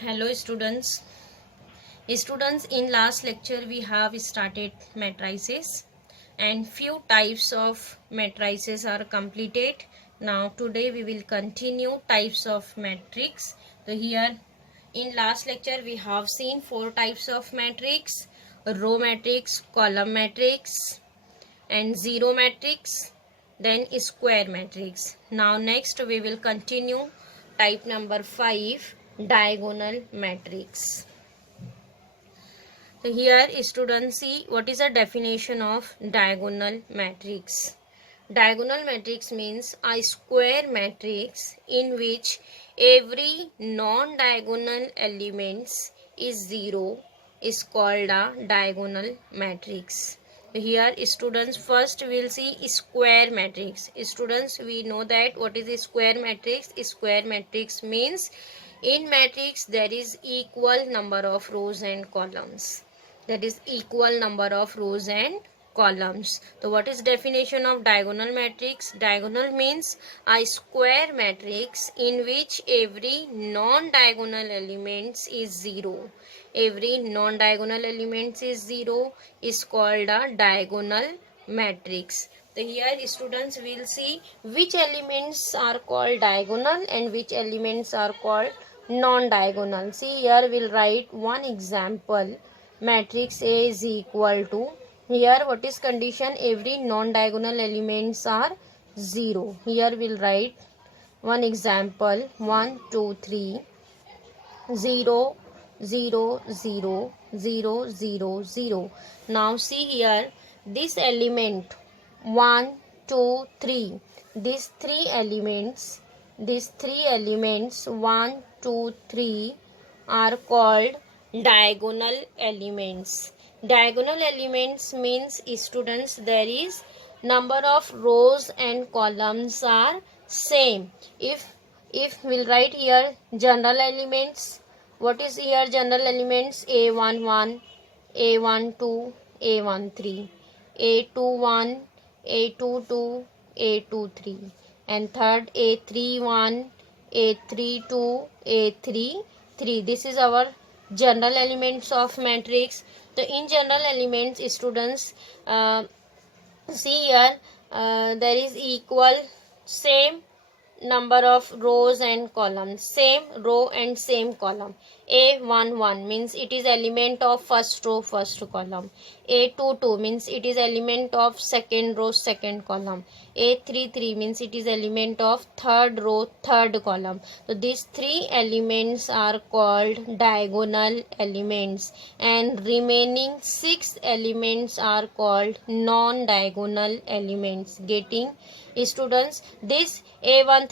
Hello students. Students, in last lecture we have started matrices and few types of matrices are completed. Now today we will continue types of matrix. So here in last lecture we have seen four types of matrix: row matrix, column matrix and zero matrix, then square matrix. Now next we will continue type number 5, diagonal matrix. So here students see what is the definition of diagonal matrix. Diagonal matrix means a square matrix in which every non-diagonal elements is zero is called a diagonal matrix. Here students first will see square matrix. Students, we know that what is a square matrix. Square matrix means in matrix there is equal number of rows and columns. That is equal number of rows and columns. So what is definition of diagonal matrix? Diagonal means a square matrix in which every non-diagonal elements is zero. Every non-diagonal elements is zero is called a diagonal matrix. So here students will see which elements are called diagonal and which elements are called non-diagonal. See here we'll write one example. Matrix A is equal to, here what is condition? Every non-diagonal elements are 0. Here we'll write one example: 1 2 3 0 0 0 0 0 0. Now see here this element 1 2 3, these three elements 1 2 3 are called diagonal elements. Diagonal elements means students there is number of rows and columns are same. If we'll write here general elements, what is here general elements? A11, A12, A13, A21, A22, A23, and third A31, A32, A33. This is our general elements of matrix. So in general elements students see here there is equal same number of rows and columns, same row and same column. A11 means it is element of first row first column. A22 means it is element of second row second column. A33 means it is element of third row third column. So these three elements are called diagonal elements and remaining 6 elements are called non-diagonal elements. Getting students, this A13,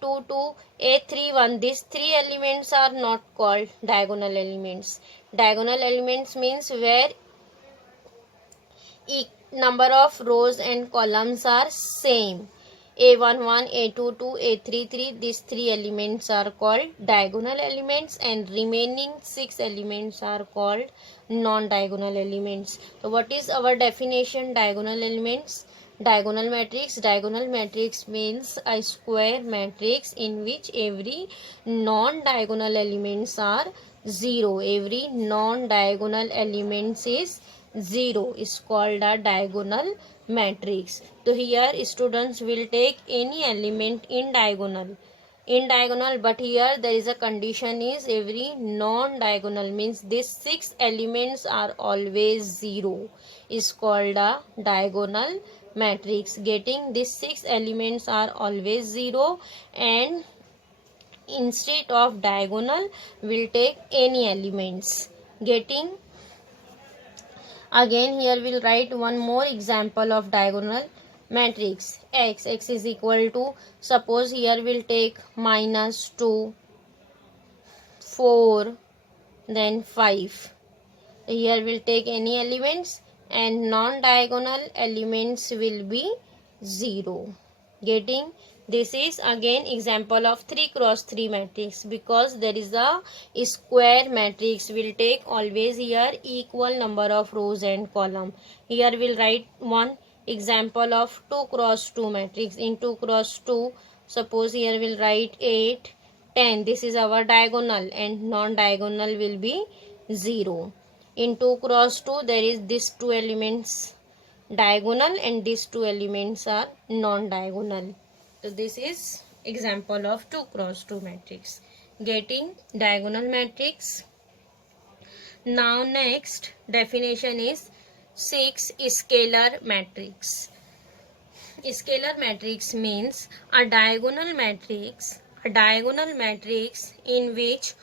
A22, A31, these three elements are not called diagonal elements. Diagonal elements means where number of rows and columns are same. A11, A22, A33, these three elements are called diagonal elements and remaining 6 elements are called non-diagonal elements. So what is our definition? Diagonal elements. Diagonal matrix means a square matrix in which every non-diagonal elements are 0. Every non-diagonal elements is 0 is called a diagonal matrix. So here students will take any element in diagonal, but here there is a condition is every non-diagonal means these 6 elements are always 0 is called a diagonal matrix. Getting these 6 elements are always 0 and instead of diagonal will take any elements. Getting again here we'll write one more example of diagonal matrix. X is equal to, suppose here we'll take -2, 4, then 5. Here we'll take any elements and non-diagonal elements will be 0. Getting this is again example of 3 cross 3 matrix because there is a square matrix will take always here equal number of rows and column. Here we'll write one example of 2 cross 2 matrix. In 2 cross 2, suppose here we'll write 8, 10. This is our diagonal, and non-diagonal will be 0. In 2 cross 2, there is these two elements diagonal and these two elements are non-diagonal. So this is example of 2 cross 2 matrix. Getting diagonal matrix. Now next definition is 6 scalar matrix. Scalar matrix means a diagonal matrix in which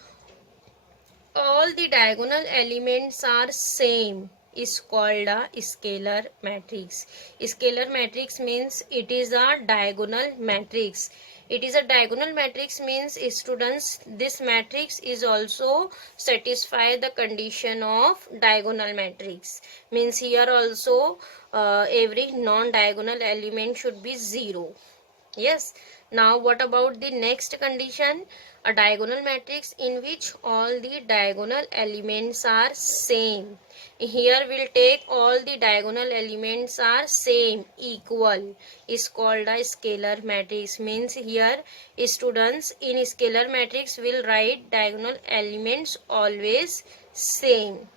all the diagonal elements are same is called a scalar matrix. Scalar matrix means it is a diagonal matrix. It is a diagonal matrix means, students, this matrix is also satisfy the condition of diagonal matrix. Means here also every non-diagonal element should be 0. Yes. Now what about the next condition? A diagonal matrix in which all the diagonal elements are same. Here we'll take all the diagonal elements are same, equal, is called a scalar matrix. Means here students in scalar matrix will write diagonal elements always same.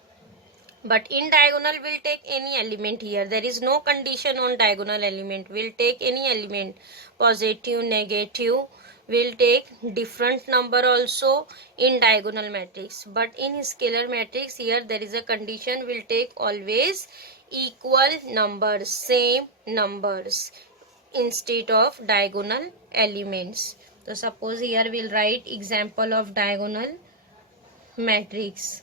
But in diagonal we'll take any element here. There is no condition on diagonal element. We'll take any element, positive, negative. We'll take different number also in diagonal matrix. But in scalar matrix here there is a condition. We'll take always equal numbers, same numbers instead of diagonal elements. So suppose here we'll write example of diagonal matrix.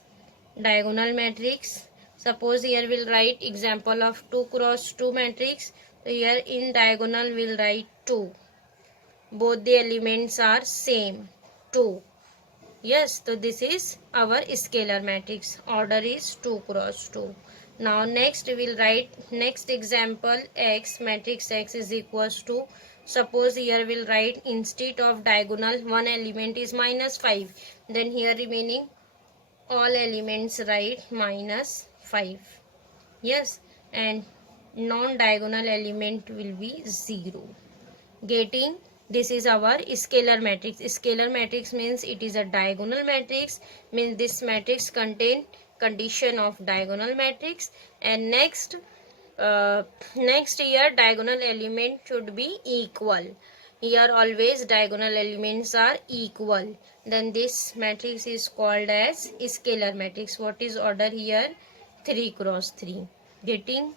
Diagonal matrix. Suppose here we'll write example of 2 cross 2 matrix. So here in diagonal we'll write 2. Both the elements are same, 2. Yes, so this is our scalar matrix. Order is 2 cross 2. Now next we'll write next example x, matrix x is equals to, suppose here we'll write instead of diagonal one element is -5. Then here remaining all elements write -5. Yes, and non-diagonal element will be 0. Getting this is our scalar matrix. Scalar matrix means it is a diagonal matrix, means this matrix contain condition of diagonal matrix. And next here diagonal element should be equal. Here always diagonal elements are equal. Then this matrix is called as scalar matrix. What is order here? 3 cross 3. Getting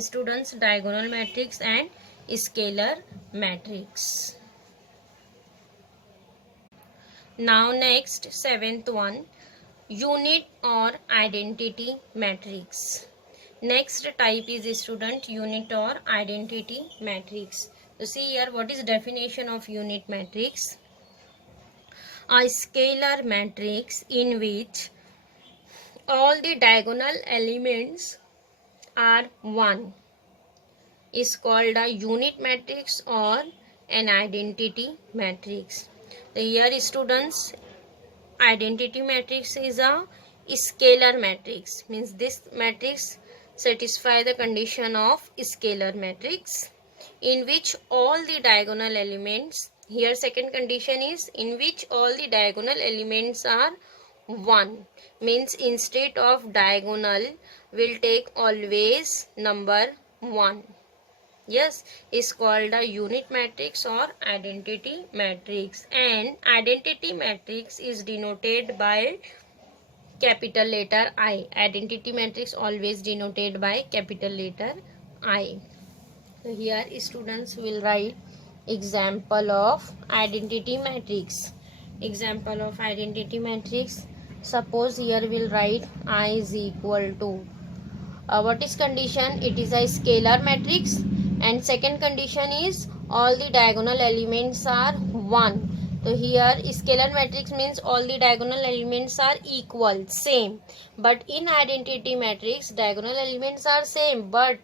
students diagonal matrix and scalar matrix. Now next 7th one, unit or identity matrix. Next type is student unit or identity matrix. So see here what is definition of unit matrix. A scalar matrix in which all the diagonal elements are 1 is called a unit matrix or an identity matrix. So here students, identity matrix is a scalar matrix, means this matrix satisfy the condition of scalar matrix in which all the diagonal elements, here second condition is in which all the diagonal elements are 1, means instead of diagonal we'll take always number 1. Yes, is called a unit matrix or identity matrix. And identity matrix is denoted by capital letter I. Identity matrix always denoted by capital letter I. So here students will write example of identity matrix. Example of identity matrix. Suppose here we'll write I is equal to, what is condition? It is a scalar matrix. And second condition is all the diagonal elements are 1. So here scalar matrix means all the diagonal elements are equal, same. But in identity matrix diagonal elements are same, but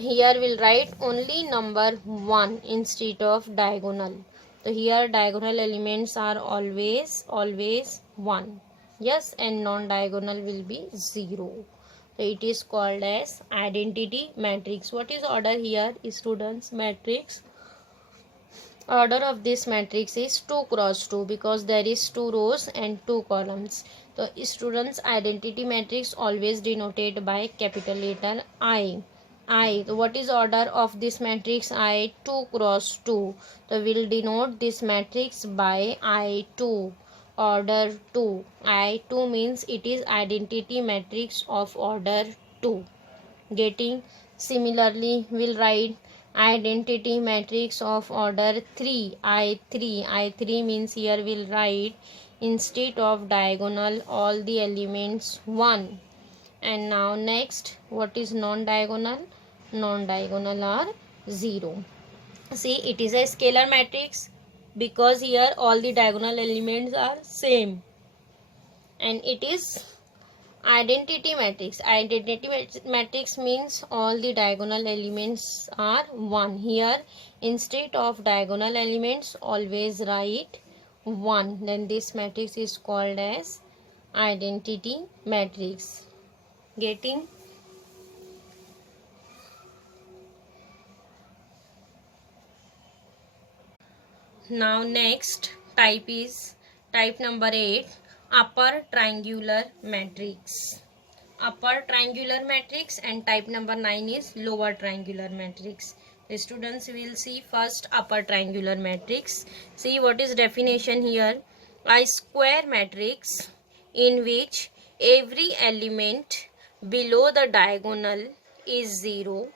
here we'll write only number 1 instead of diagonal. So here diagonal elements are always 1. Yes, and non-diagonal will be 0. So it is called as identity matrix. What is order here, students? Matrix order of this matrix is 2 cross 2 because there is 2 rows and 2 columns. So students, identity matrix always denoted by capital letter I. So what is order of this matrix I? 2 cross 2. So we'll denote this matrix by I2. Order 2. I2 means it is identity matrix of order 2. Getting? Similarly, we'll write identity matrix of order 3. I3 means here we'll write instead of diagonal all the elements 1. And now next, what is non-diagonal? Non-diagonal are 0. See, it is a scalar matrix because here all the diagonal elements are same. And it is identity matrix. Identity matrix means all the diagonal elements are 1. Here instead of diagonal elements always write 1. Then this matrix is called as identity matrix. Getting? Now next type is type number 8, upper triangular matrix. Upper triangular matrix, and type number 9 is lower triangular matrix. The students will see first upper triangular matrix. See what is definition here. A square matrix in which every element below the diagonal is 0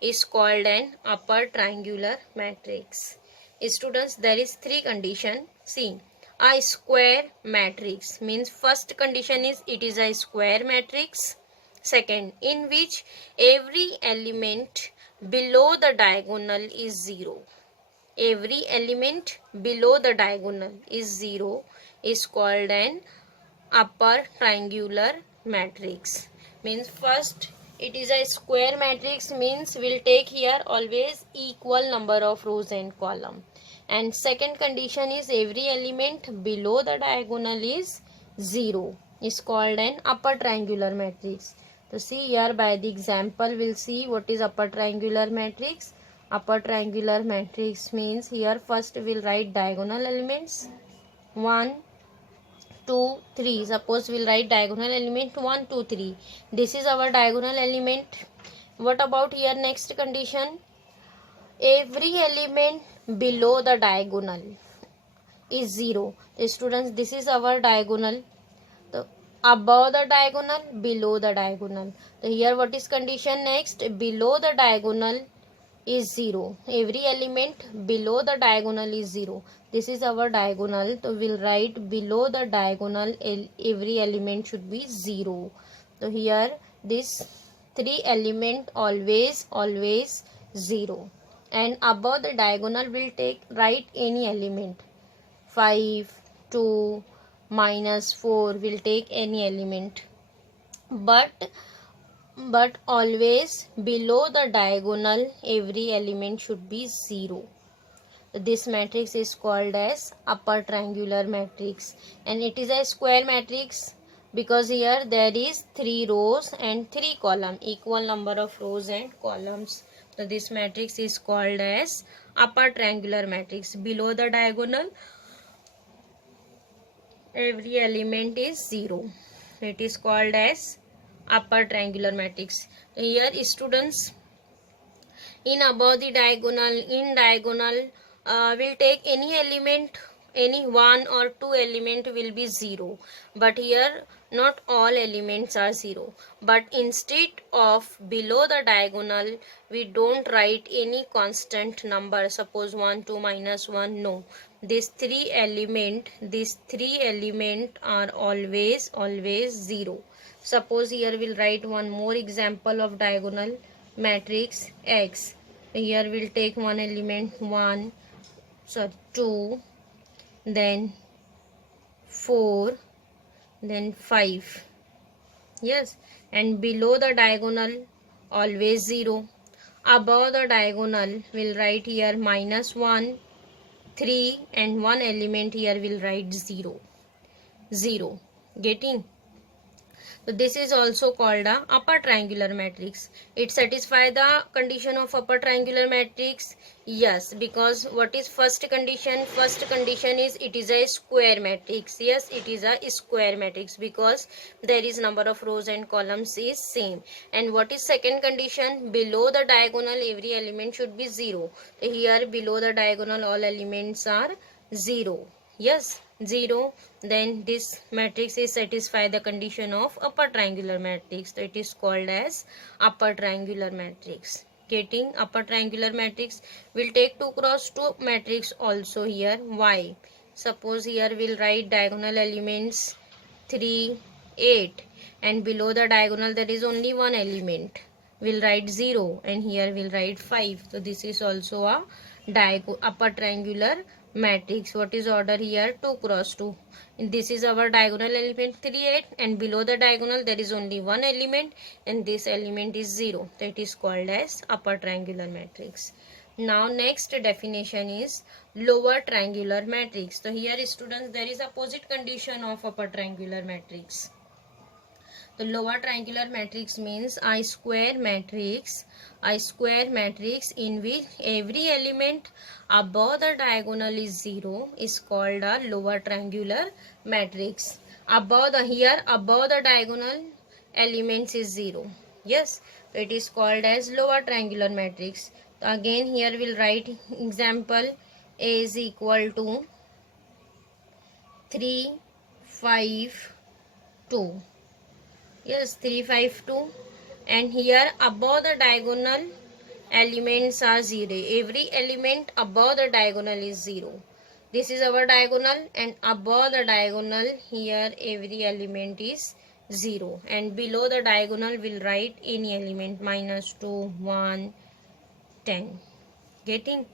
is called an upper triangular matrix. Students, there is 3 condition. See, a square matrix means first condition is it is a square matrix. Second, in which every element below the diagonal is 0. Every element below the diagonal is 0 is called an upper triangular matrix. Means first, it is a square matrix means we'll take here always equal number of rows and column. And second condition is every element below the diagonal is 0 is called an upper triangular matrix. So see here by the example we'll see what is upper triangular matrix. Upper triangular matrix means here first we'll write diagonal elements 1, 2, 3. Suppose we'll write diagonal element 1, 2, 3. This is our diagonal element. What about here next condition? Every element below the diagonal is 0. The students, this is our diagonal. So above the diagonal, below the diagonal. So here what is condition next? Below the diagonal is 0. Every element below the diagonal is 0. This is our diagonal. So we'll write below the diagonal every element should be 0. So here this 3 element always 0. And above the diagonal we'll write any element 5, 2, -4. We'll take any element. But always below the diagonal every element should be 0. This matrix is called as upper triangular matrix, and it is a square matrix because here there is 3 rows and 3 columns, equal number of rows and columns. So this matrix is called as upper triangular matrix. Below the diagonal every element is 0. It is called as upper triangular matrix. Here students, in above the diagonal, in diagonal we'll take any element, any 1 or 2 element will be 0. But here not all elements are 0. But instead of below the diagonal we don't write any constant number. Suppose 1, 2, -1. No. These 3 element are always 0. Suppose here we'll write one more example of diagonal matrix X. Here we'll take one element 2, then 4, then 5. Yes, and below the diagonal always 0. Above the diagonal we'll write here -1, 3, and one element here we'll write 0. Getting? So this is also called a upper triangular matrix. It satisfies the condition of upper triangular matrix. Yes, because what is first condition? First condition is it is a square matrix. Yes, it is a square matrix because there is number of rows and columns is same. And what is second condition? Below the diagonal every element should be 0. Here below the diagonal all elements are 0. Yes, 0. Then this matrix is satisfy the condition of upper triangular matrix. So it is called as upper triangular matrix. Getting upper triangular matrix, will take 2 cross 2 matrix also here. Why? Suppose here we'll write diagonal elements 3, 8, and below the diagonal there is only one element. We'll write 0 and here we'll write 5. So this is also a upper triangular matrix. What is order here? 2 cross 2. This is our diagonal element 3, 8, and below the diagonal there is only one element and this element is 0. That is called as upper triangular matrix. Now next definition is lower triangular matrix. So here students, there is opposite condition of upper triangular matrix. The lower triangular matrix means I square matrix in which every element above the diagonal is 0 is called a lower triangular matrix. Above the diagonal elements is 0. Yes, so it is called as lower triangular matrix. So again here we'll write example. A is equal to 3, 5, 2. Yes, 3, 5, 2, and here above the diagonal elements are 0. Every element above the diagonal is 0. This is our diagonal, and above the diagonal here every element is 0, and below the diagonal we'll write any element -2, 1, 10. Getting?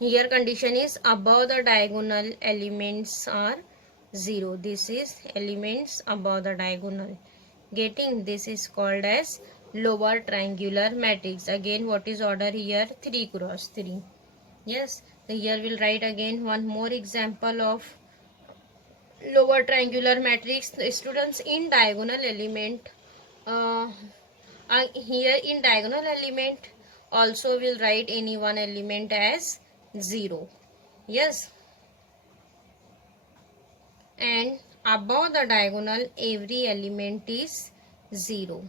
Here condition is above the diagonal elements are 0. This is elements above the diagonal. Getting? This is called as lower triangular matrix. Again, what is order here? 3 cross 3. Yes, so here we'll write again one more example of lower triangular matrix. The students, in diagonal element, here in diagonal element also will write any one element as 0. Yes, and above the diagonal every element is 0.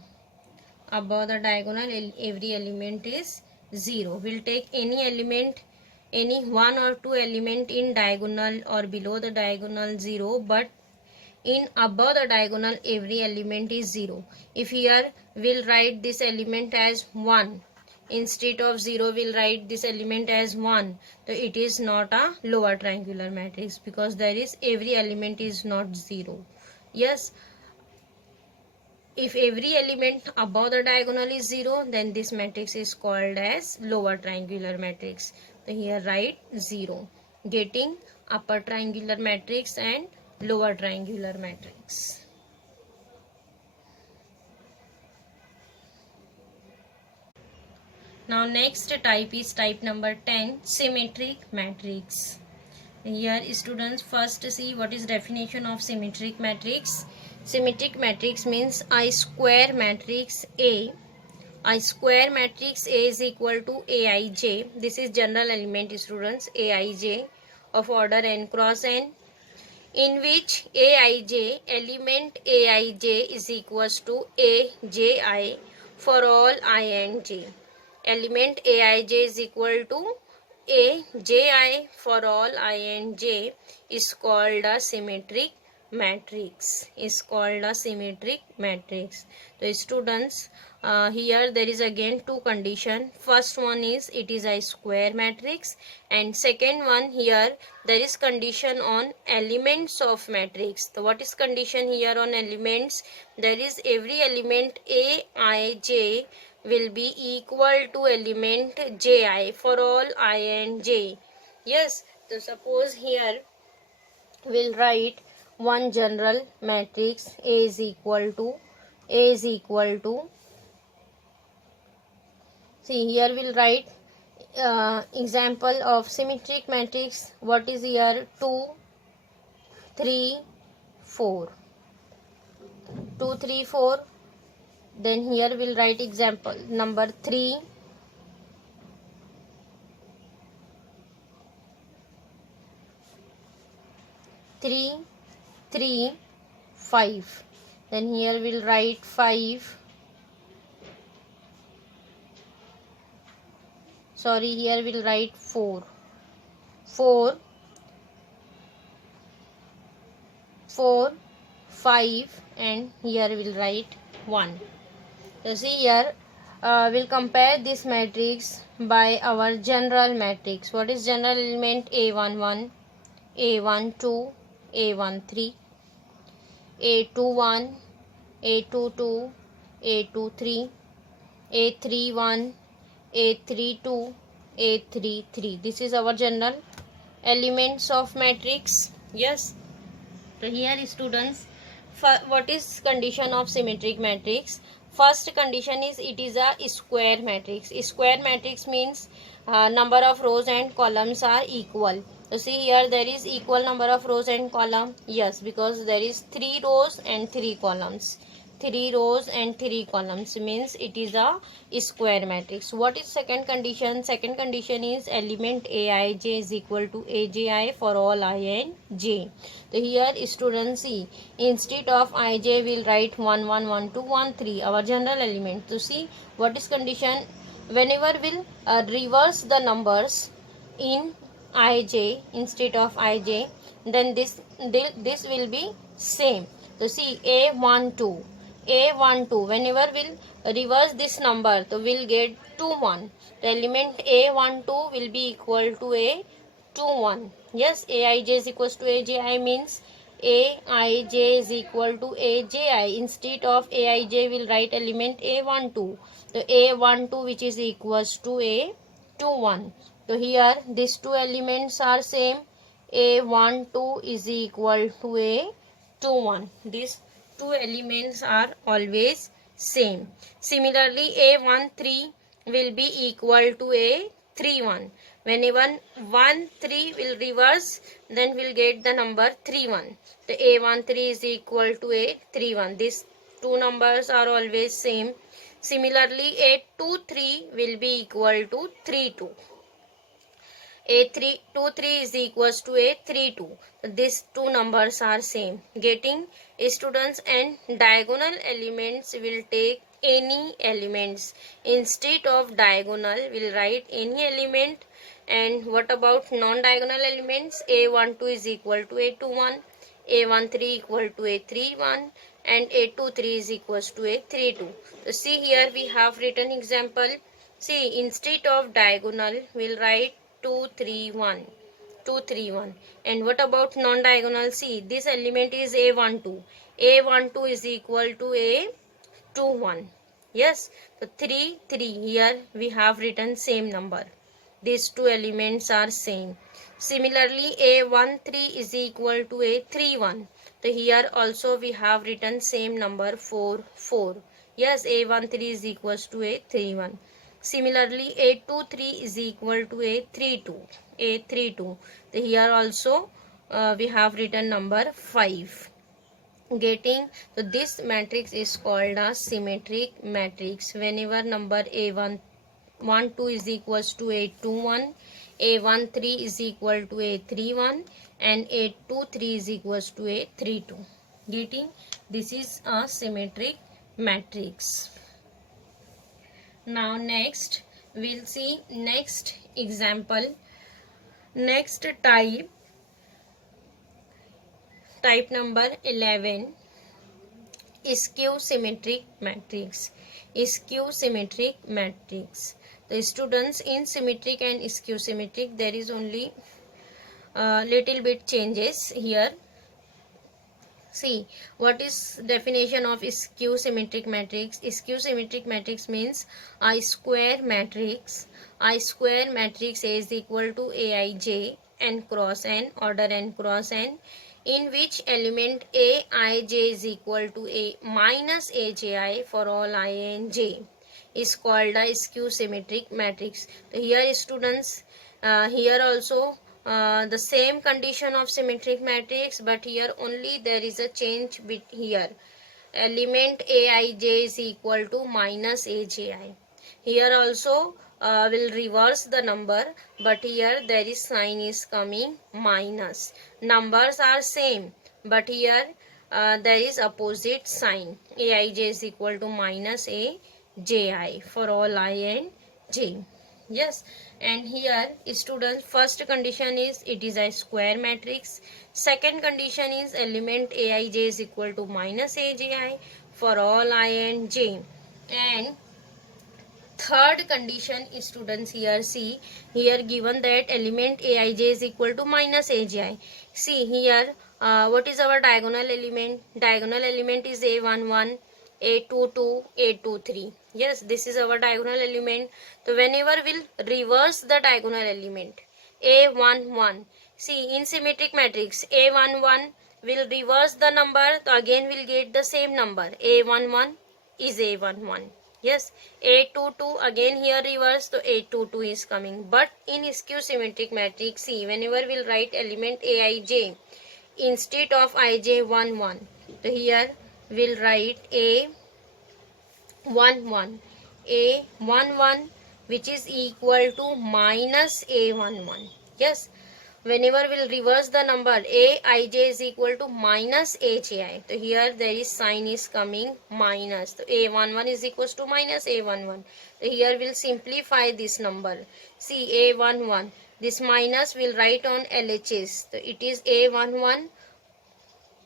Above the diagonal every element is 0. We'll take any element, any one or two element in diagonal or below the diagonal 0, but in above the diagonal every element is 0. If here we'll write this element as 1, instead of 0 we'll write this element as 1, so it is not a lower triangular matrix because there is every element is not 0. Yes, if every element above the diagonal is 0, then this matrix is called as lower triangular matrix. So here write 0. Getting? Upper triangular matrix and lower triangular matrix. Now next type is type number 10, symmetric matrix. Here students, first see what is definition of symmetric matrix. Symmetric matrix means I square matrix A. I square matrix A is equal to Aij. This is general element students, Aij of order n cross n, in which Aij, element Aij is equals to Aj for all I and j. Element Aij is equal to Aj for all I and j is called a symmetric matrix. Is called a symmetric matrix. So students, here there is again two condition. First one is it is a square matrix, and second one here there is condition on elements of matrix. So what is condition here on elements? There is every element Aij will be equal to element Ji for all I and j. Yes, so suppose here we'll write one general matrix A is equal to see here we'll write example of symmetric matrix. What is here? 2, 3, 4. 2 3 4. Then here we'll write example number 3, 3 3 5. Then here we'll write 5. Sorry, here we'll write 4 4 4 5, and here we'll write 1. So see here, we'll compare this matrix by our general matrix. What is general element? A11, A12, A13, A21, A22, A23, A31, A32, A33. This is our general elements of matrix. Yes. So here students, what is condition of symmetric matrix? First condition is it is a square matrix. Square matrix means number of rows and columns are equal. So see here, there is equal number of rows and column. Yes, because there is 3 rows and 3 columns. 3 rows and 3 columns means it is a square matrix. What is second condition? Second condition is element Aij is equal to Aj for all I and j. So here students see, instead of Ij we'll write 1 1 1 2 1 3, our general element. So see what is condition? Whenever we'll reverse the numbers in Ij instead of Ij, then this will be same. So see A12, A12, whenever we'll reverse this number, so we'll get 2 1. The element A12 will be equal to A21. Yes, Aij is equals to Aj means Aij is equal to Aj. Instead of Aij we'll write element A12. So A12 which is equals to A21. So here these two elements are same. A12 is equal to A21. These two elements are always same. Similarly, A13 will be equal to A31. Whenever 1 3 will reverse, then we'll get the number 31. The A13 is equal to A31. These two numbers are always same. Similarly, A23 will be equal to 32. A23 is equals to A32. These two numbers are same. Getting students, and diagonal elements will take any elements. Instead of diagonal, we'll write any element. And what about non-diagonal elements? A12 is equal to A21, A13 equal to A31, and A23 is equals to A32. So see here we have written example. See, instead of diagonal, we'll write 2 3 1, 2 3 1. And what about non-diagonal? See, this element is A12. A12 is equal to A21. Yes, so 3 3. Here we have written same number. These two elements are same. Similarly, A13 is equal to A31. So here also we have written same number 4 4. Yes, A13 is equals to A31. Similarly, A23 is equal to A32. A32. So here also we have written number 5. Getting, so this matrix is called a symmetric matrix. Whenever number A12 is equals to A21, A13 is equal to A31, and A23 is equals to A32. Getting, this is a symmetric matrix. Now next we'll see next example. Next type number 11, skew symmetric matrix. Skew symmetric matrix. The students, in symmetric and skew symmetric there is only little bit changes here. See, what is definition of skew symmetric matrix? Skew symmetric matrix means a square matrix. A square matrix is equal to Aij n cross n, order n cross n, in which element Aij is equal to A minus Aj for all I and j is called a skew symmetric matrix. So here students, here also the same condition of symmetric matrix, but here only there is a change bit here. element aij is equal to minus aji. Here also will reverse the number, but here there is sign is coming minus. Numbers are same, but here there is opposite sign. Aij is equal to minus aji for all I and j. Yes, and here students, first condition is it is a square matrix. Second condition is element aij is equal to minus aji for all I and j. And third condition, students, here see, here given that element aij is equal to minus aji. See here, what is our diagonal element? Diagonal element is a11, a22, a23. Yes, this is our diagonal element. So whenever we'll reverse the diagonal element, a11, see in symmetric matrix, a11 will reverse the number, so again we'll get the same number. A11 is a11. Yes, a22 again here reverse, so a22 is coming. But in skew symmetric matrix, see, whenever we'll write element aij instead of ij11, so here we'll write a11, a11 which is equal to minus a11. Yes, whenever we'll reverse the number, aij is equal to minus aji. So here there is sign is coming minus. So a11 is equals to minus a11. So here we'll simplify this number. See a11, this minus we'll write on LHS. So it is a11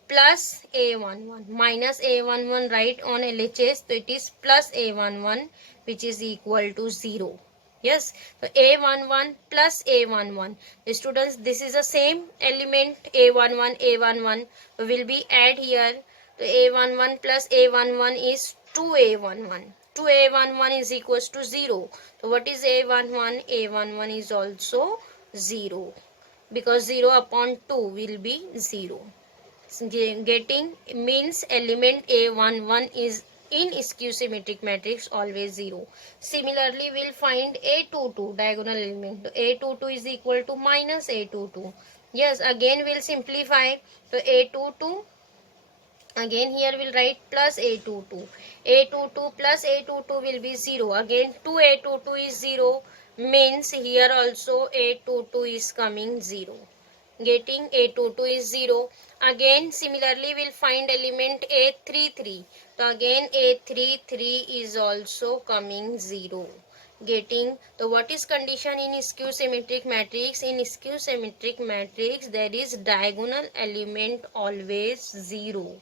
plus a11 minus a11 write on LHS. So it is plus a11 which is equal to 0. Yes, so a11 plus a11. Students, this is the same element a11 will be add here. So a11 plus a11 is 2a11. 2a11 is equals to 0. So what is a11? A11 is also 0, because 0 upon 2 will be 0. Getting means element a11 is in skew symmetric matrix always 0. Similarly, we'll find a22 diagonal element. A22 is equal to minus a22. Yes, again we'll simplify. So a22, again here we'll write plus a22. A22 plus a22 will be 0. Again 2a22 is 0, means here also a22 is coming 0. Getting a22 is 0. Again similarly we'll find element a33. So again a33 is also coming 0. Getting, so what is condition in skew symmetric matrix? In skew symmetric matrix there is diagonal element always 0.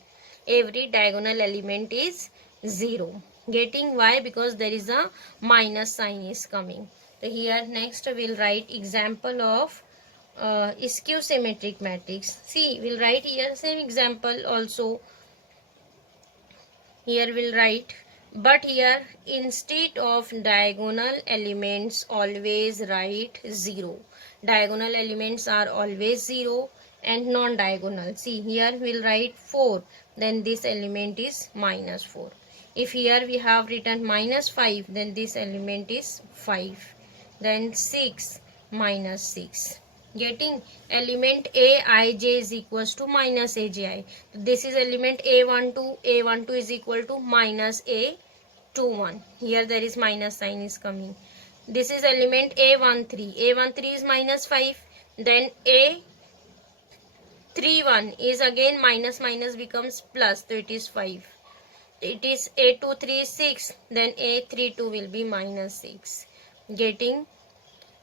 Every diagonal element is 0. Getting, why? Because there is a minus sign is coming. So here next we'll write example of skew symmetric matrix. See, we'll write here same example also. Here we'll write, but here instead of diagonal elements always write 0. Diagonal elements are always 0 and non-diagonal. See, here we'll write 4, then this element is minus 4. If here we have written minus 5, then this element is 5. Then 6, minus 6. Getting, element aij is equals to minus aji. This is element a12. A12 is equal to minus a21. Here there is minus sign is coming. This is element a13. A13 is minus 5. Then a31 is again minus minus becomes plus. So it is 5. It is a23 is 6. Then a32 will be minus 6. Getting,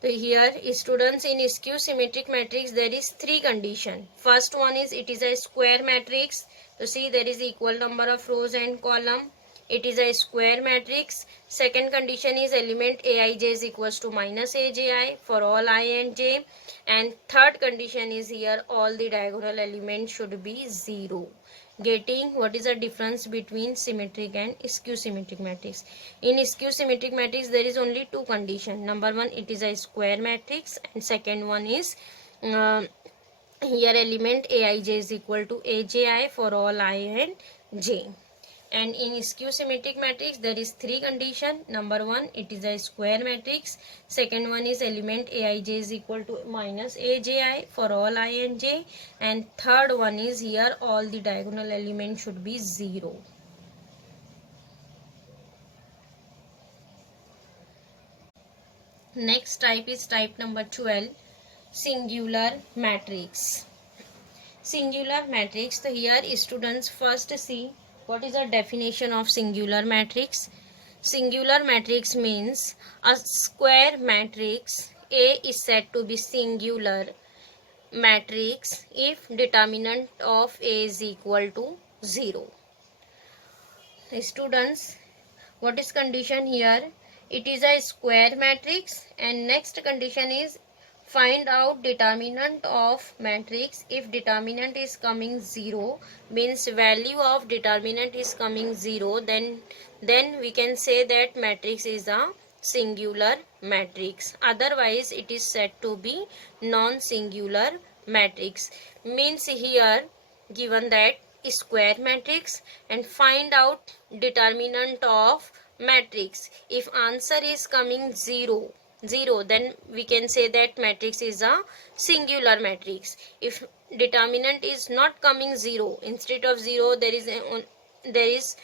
so here students, in skew symmetric matrix there is 3 condition. First one is it is a square matrix. So see, there is equal number of rows and column. It is a square matrix. Second condition is element aij is equals to minus aji for all I and j. And third condition is here all the diagonal elements should be 0. Getting, what is the difference between symmetric and skew symmetric matrix? In skew symmetric matrix there is only 2 conditions. Number one, it is a square matrix, and second one is here element aij is equal to aji for all I and j. And in skew symmetric matrix there is 3 condition. Number one, it is a square matrix. Second one is element aij is equal to minus aji for all I and j. And third one is here all the diagonal elements should be 0. Next type is type number 12, singular matrix. Singular matrix. So here students first see what is the definition of singular matrix. Singular matrix means a square matrix A is said to be singular matrix if determinant of A is equal to 0. Students, what is condition here? It is a square matrix, and next condition is find out determinant of matrix. If determinant is coming 0, means value of determinant is coming 0, then we can say that matrix is a singular matrix. Otherwise it is said to be non-singular matrix. Means here given that square matrix and find out determinant of matrix. If answer is coming 0, then we can say that matrix is a singular matrix. If determinant is not coming 0, instead of 0 there is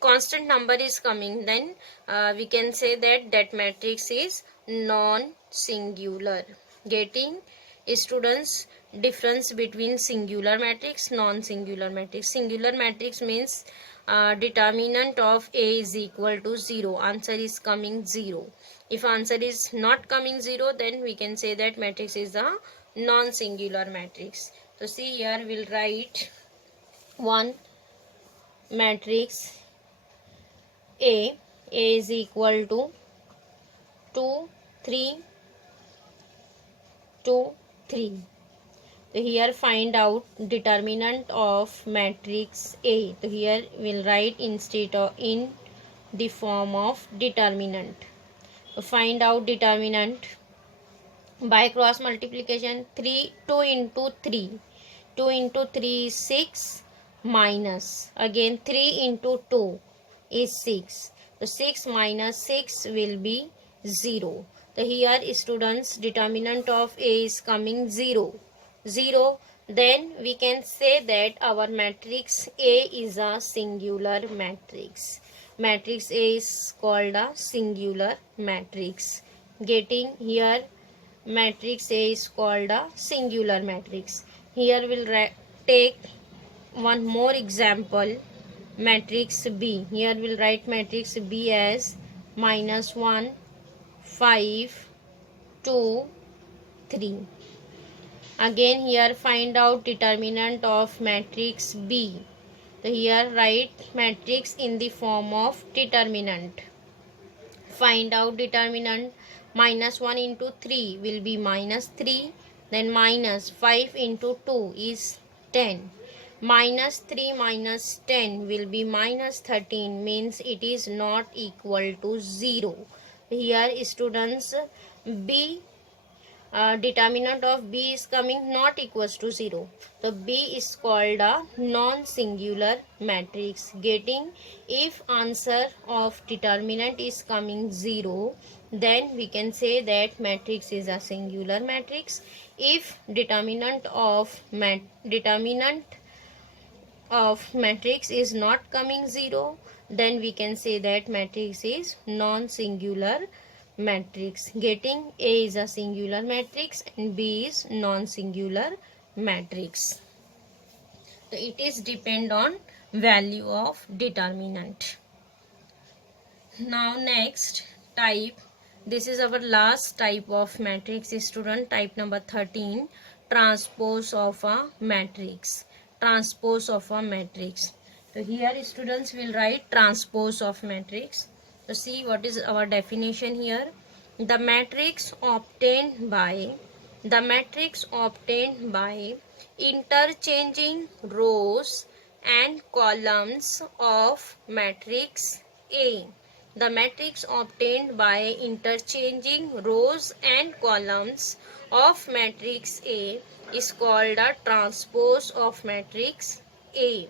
constant number is coming, then we can say that matrix is non-singular. Getting students difference between singular matrix, non-singular matrix. Singular matrix means determinant of A is equal to 0, answer is coming 0. If answer is not coming 0, then we can say that matrix is a non-singular matrix. So see here we'll write one matrix A is equal to 2 3 2 3. So here find out determinant of matrix A. So here we'll write instead of in the form of determinant. So find out determinant by cross multiplication. 2 into 3. 2 into 3 is 6 minus again 3 into 2 is 6. So 6 minus 6 will be 0. So here students determinant of A is coming 0. Then we can say that our matrix A is a singular matrix. Matrix A is called a singular matrix. Getting here matrix A is called a singular matrix. Here we'll take one more example, matrix B. Here we'll write matrix B as -1 5 2 3. Again here find out determinant of matrix B. So here write matrix in the form of determinant. Find out determinant. -1 into 3 will be -3. Then -5 into 2 is 10. -3 minus 10 will be -13, means it is not equal to 0. Here students B determinant of B is coming not equals to 0. So B is called a non-singular matrix. Getting if answer of determinant is coming 0, then we can say that matrix is a singular matrix. If determinant of matrix is not coming 0, then we can say that matrix is non-singular matrix. Getting A is a singular matrix and B is non-singular matrix. So it is depend on value of determinant. Now next type, this is our last type of matrix student, type number 13, transpose of a matrix. Transpose of a matrix. So here students will write transpose of matrix. So see what is our definition here. The matrix obtained by interchanging rows and columns of matrix A. The matrix obtained by interchanging rows and columns of matrix A is called a transpose of matrix A.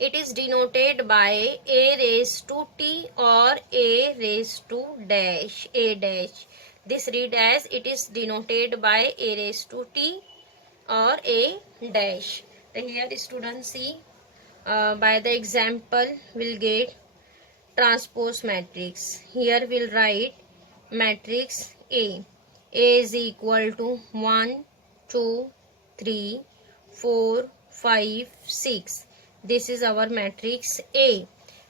It is denoted by A raised to T or A raised to dash, A dash. This read as it is denoted by A raised to T or A dash. So here students see by the example we'll get transpose matrix. Here we'll write matrix A. A is equal to 1, 2, 3, 4, 5, 6. This is our matrix A.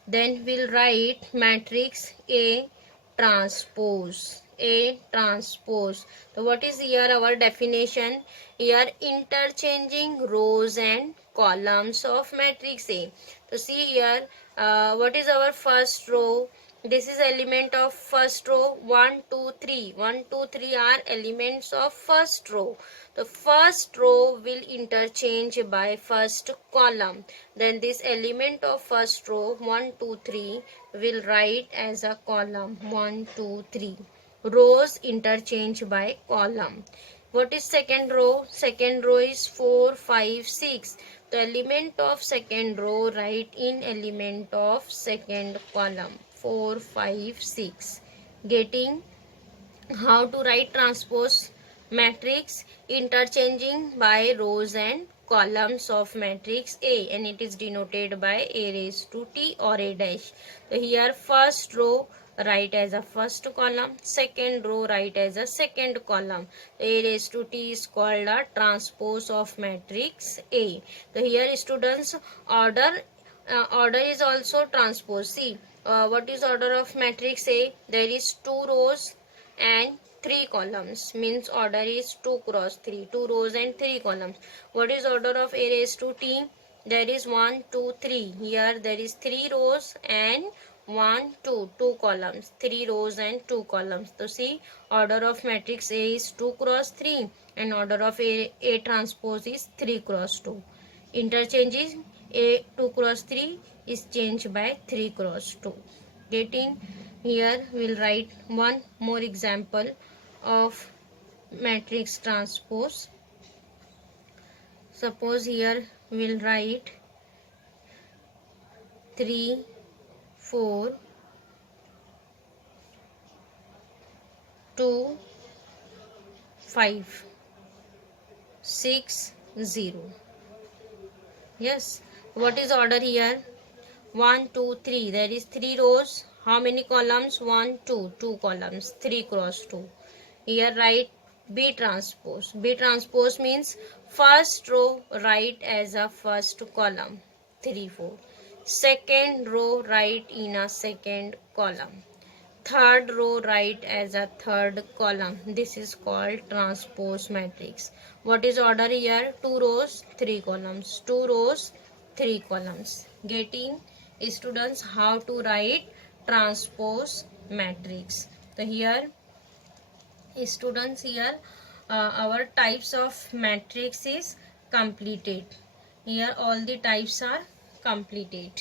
Then we'll write matrix A transpose. A transpose. So what is here our definition? Here interchanging rows and columns of matrix A. So see here, what is our first row? This is element of first row. 1, 2, 3. 1, 2, 3 are elements of first row. The first row will interchange by first column. Then this element of first row 1, 2, 3 will write as a column 1, 2, 3. Rows interchange by column. What is second row? Second row is 4, 5, 6. The element of second row write in element of second column 4, 5, 6. Getting how to write transpose matrix? Interchanging by rows and columns of matrix A, and it is denoted by A raised to T or A dash. So here first row write as a first column, second row write as a second column. A raised to T is called a transpose of matrix A. So here students, order is also transpose. See, what is order of matrix A? There is 2 rows and 3 columns, means order is 2 cross 3, 2 rows and 3 columns. What is order of A raised to T? There is 1, 2, 3. Here there is 3 rows and 1, 2, 2 columns, 3 rows and 2 columns. So see, order of matrix A is 2 cross 3 and order of A transpose is 3 cross 2. Interchanging A 2 cross 3 is changed by 3 cross 2. Getting here we'll write one more example of matrix transpose. Suppose here we'll write 3, 4, 2, 5, 6, 0. Yes, what is order here? 1, 2, 3. There is 3 rows. How many columns? 1, 2. 2 columns. 3 cross 2. Here write B transpose. B transpose means first row write as a first column. 3, 4. Second row write in a second column. Third row write as a third column. This is called transpose matrix. What is order here? 2 rows, 3 columns. 2 rows, 3 columns. Getting students how to write transpose matrix. So here students, here our types of matrix is completed. Here all the types are completed.